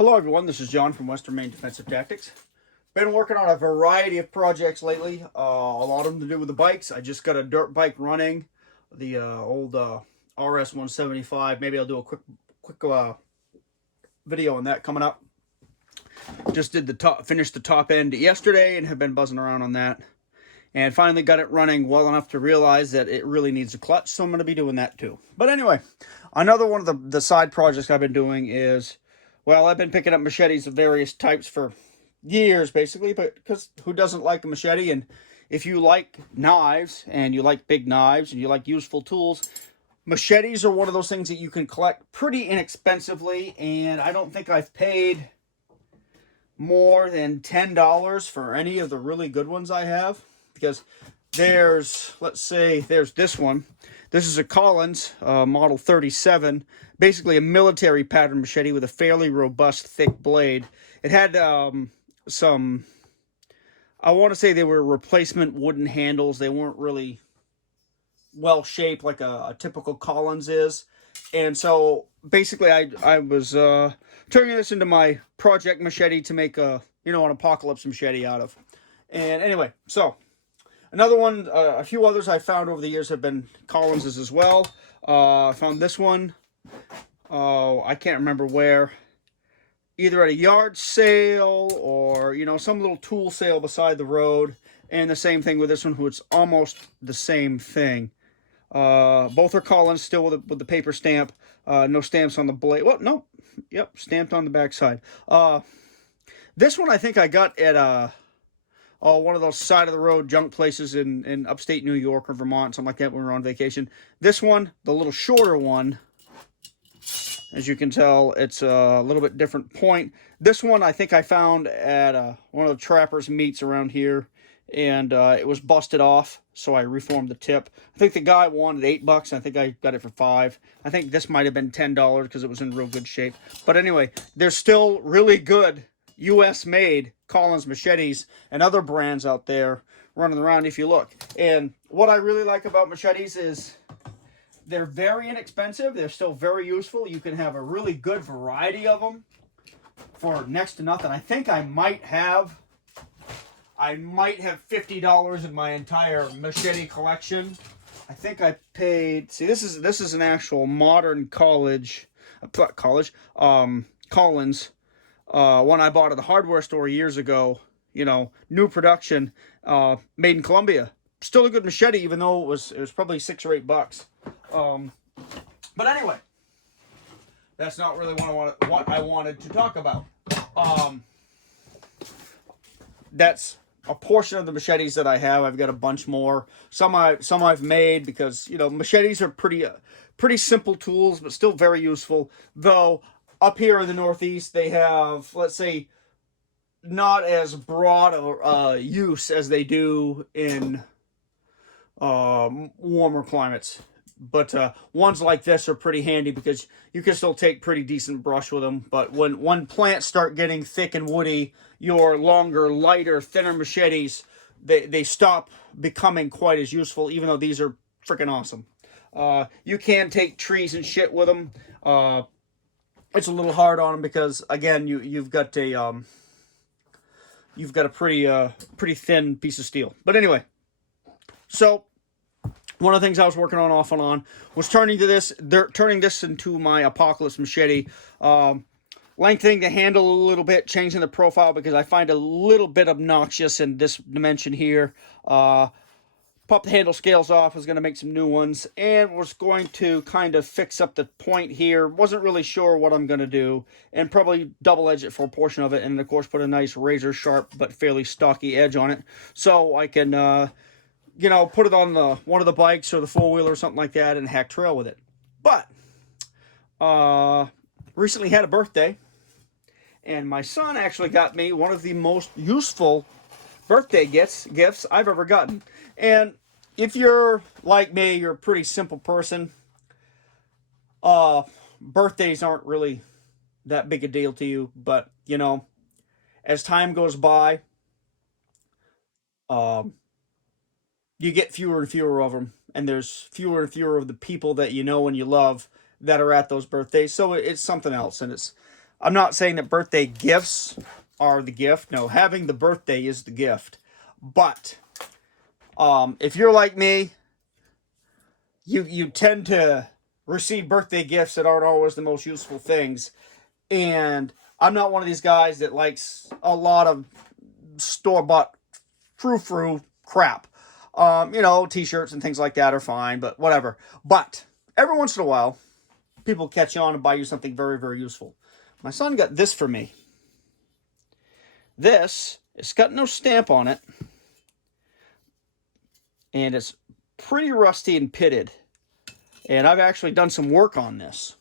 Hello everyone, this is John from Western Maine Defensive Tactics. Been working on a variety of projects lately, a lot of them to do with the bikes. I just got a dirt bike running, the old RS 175. Maybe I'll do a quick video on that coming up. Just did finished the top end yesterday and have been buzzing around on that. And finally got it running well enough to realize that it really needs a clutch, so I'm going to be doing that too. But anyway, another one of the side projects I've been doing is, well, I've been picking up machetes of various types for years, basically, but because who doesn't like a machete? And if you like knives, and you like big knives, and you like useful tools, machetes are one of those things that you can collect pretty inexpensively, and I don't think I've paid more than $10 for any of the really good ones I have. Because let's say, there's this one. This is a Collins model 37, basically a military pattern machete with a fairly robust, thick blade. It had some, I want to say they were replacement wooden handles. They weren't really well shaped like a typical Collins is. And so basically I was turning this into my project machete to make an apocalypse machete out of. And anyway, so another one, a few others I found over the years have been Collins's as well. I found this one, I can't remember where, either at a yard sale or, some little tool sale beside the road. And the same thing with this one, it's almost the same thing. Both are Collins, still with the paper stamp. No stamps on the blade. Well, no. Yep, stamped on the backside. This one I think I got at one of those side-of-the-road junk places in upstate New York or Vermont, something like that, when we were on vacation. This one, the little shorter one, as you can tell, it's a little bit different point. This one I think I found at one of the trappers' meets around here, and it was busted off, so I reformed the tip. I think the guy wanted $8, and I think I got it for $5. I think this might have been $10 because it was in real good shape. But anyway, they're still really good U.S.-made Collins machetes and other brands out there running around if you look. And what I really like about machetes is they're very inexpensive. They're still very useful. You can have a really good variety of them for next to nothing. I think I might have $50 in my entire machete collection. I think I paid, see, this is an actual modern Collins, one I bought at the hardware store years ago, new production, made in Colombia. Still a good machete, even though it was probably $6 or $8. But anyway, that's not really what I wanted to talk about. That's a portion of the machetes that I have. I've got a bunch more. Some I've made because machetes are pretty simple tools, but still very useful. Though up here in the Northeast, they have, let's say, not as broad a use as they do in warmer climates. But ones like this are pretty handy because you can still take pretty decent brush with them. But when plants start getting thick and woody, your longer, lighter, thinner machetes, they stop becoming quite as useful, even though these are freaking awesome. You can take trees and shit with them. It's a little hard on them because, again, you've got a pretty thin piece of steel. But anyway, so one of the things I was working on off and on was turning this into my apocalypse machete, lengthening the handle a little bit, changing the profile because I find it a little bit obnoxious in this dimension here. Pop the handle scales off, was going to make some new ones, and was going to kind of fix up the point here. Wasn't really sure what I'm going to do, and probably double edge it for a portion of it, and of course put a nice razor sharp but fairly stocky edge on it, so I can put it on one of the bikes or the four-wheeler or something like that and hack trail with it. But recently had a birthday, and my son actually got me one of the most useful birthday gifts I've ever gotten. And if you're like me, you're a pretty simple person, birthdays aren't really that big a deal to you. But, as time goes by, you get fewer and fewer of them. And there's fewer and fewer of the people that you know and you love that are at those birthdays. So it's something else. And it's I'm not saying that birthday gifts are the gift. No, having the birthday is the gift. But if you're like me, you tend to receive birthday gifts that aren't always the most useful things. And I'm not one of these guys that likes a lot of store-bought frou-frou crap. T-shirts and things like that are fine, but whatever. But every once in a while, people catch on and buy you something very, very useful. My son got this for me. This, it's got no stamp on it, and it's pretty rusty and pitted. And I've actually done some work on this.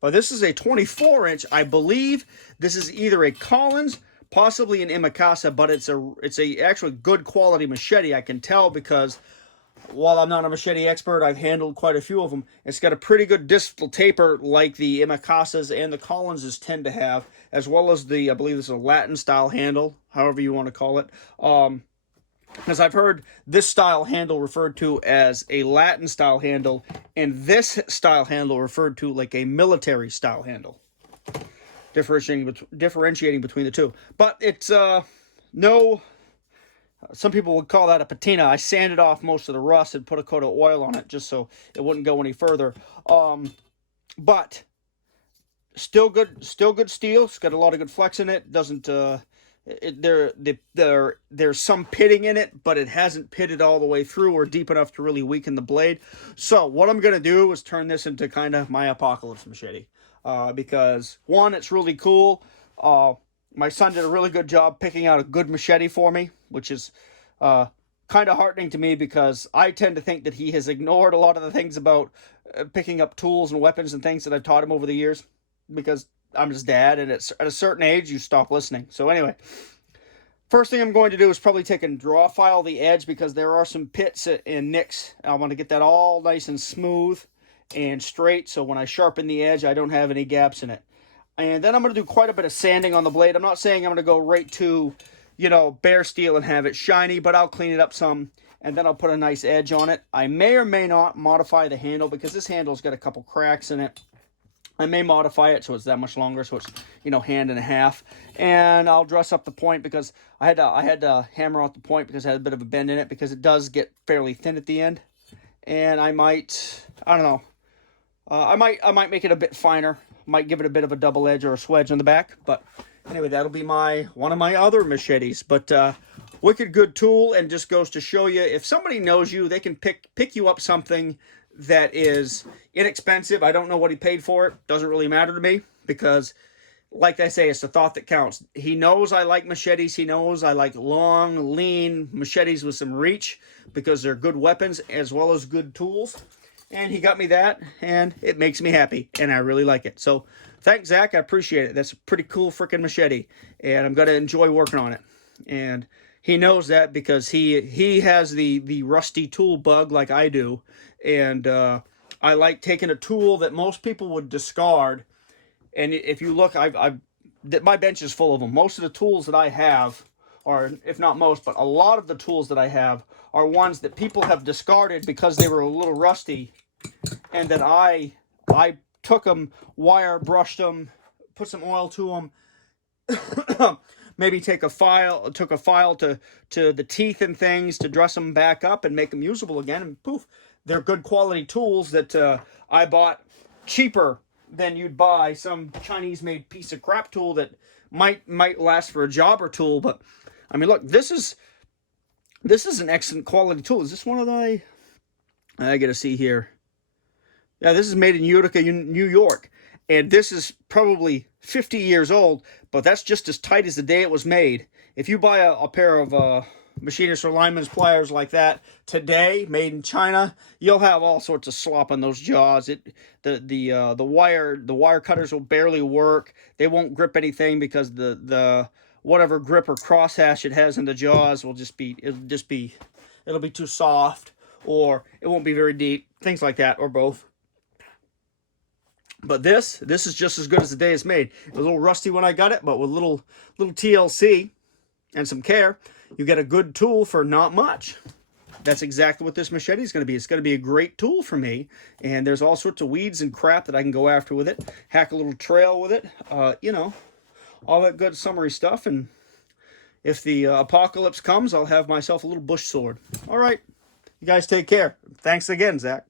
But this is a 24-inch. I believe this is either a Collins, possibly an Imikasa, but it's a actually good quality machete. I can tell because while I'm not a machete expert, I've handled quite a few of them. It's got a pretty good distal taper like the Imikasas and the Collinses tend to have, as well as I believe this is a Latin style handle, however you want to call it. Because I've heard this style handle referred to as a Latin style handle, and this style handle referred to like a military style handle. Differentiating between the two. But it's no, some people would call that a patina. I sanded off most of the rust and put a coat of oil on it just so it wouldn't go any further. But still good steel. It's got a lot of good flex in it. Doesn't there's some pitting in it, but it hasn't pitted all the way through or deep enough to really weaken the blade. So what I'm going to do is turn this into kind of my apocalypse machete. Because one, it's really cool. My son did a really good job picking out a good machete for me, which is kind of heartening to me because I tend to think that he has ignored a lot of the things about picking up tools and weapons and things that I've taught him over the years because I'm his dad, and at a certain age, you stop listening. So anyway, first thing I'm going to do is probably take and draw file the edge because there are some pits and nicks. I want to get that all nice and smooth and straight, so when I sharpen the edge, I don't have any gaps in it. And then I'm going to do quite a bit of sanding on the blade. I'm not saying I'm going to go right to, bare steel and have it shiny, but I'll clean it up some, and then I'll put a nice edge on it. I may or may not modify the handle because this handle's got a couple cracks in it. I may modify it so it's that much longer, so it's, hand and a half. And I'll dress up the point because I had to hammer out the point because it had a bit of a bend in it because it does get fairly thin at the end. And I don't know. I might make it a bit finer. Might give it a bit of a double edge or a swedge on the back. But anyway, that'll be one of my other machetes. But wicked good tool, and just goes to show you, if somebody knows you, they can pick you up something that is inexpensive. I don't know what he paid for it. Doesn't really matter to me because, like I say, it's the thought that counts. He knows I like machetes. He knows I like long, lean machetes with some reach because they're good weapons as well as good tools. And he got me that, and it makes me happy, and I really like it. So thanks, Zach. I appreciate it. That's a pretty cool freaking machete, and I'm going to enjoy working on it. And he knows that because he has the rusty tool bug like I do. And I like taking a tool that most people would discard. And if you look, my bench is full of them. Most of the tools that I have, or if not most, but a lot of the tools that I have are ones that people have discarded because they were a little rusty, and that I took them, wire brushed them, put some oil to them, maybe took a file to the teeth and things to dress them back up and make them usable again, and poof, they're good quality tools that I bought cheaper than you'd buy some Chinese-made piece of crap tool that might last for a job or two. But I mean, look, this is an excellent quality tool. Is this one of I gotta see here. Yeah, this is made in Utica, New York. And this is probably 50 years old, but that's just as tight as the day it was made. If you buy a pair of machinist or lineman's pliers like that today, made in China, you'll have all sorts of slop on those jaws. The wire cutters will barely work. They won't grip anything because the whatever grip or crosshatch it has in the jaws will it'll be too soft, or it won't be very deep, things like that, or both. But this is just as good as the day it's made. It was a little rusty when I got it, but with little TLC and some care, you get a good tool for not much. that's exactly what this machete is going to be. It's going to be a great tool for me, and there's all sorts of weeds and crap that I can go after with it, hack a little trail with it, you know, all that good summary stuff. And if the apocalypse comes, I'll have myself a little bush sword. All right, you guys take care. Thanks again, Zach.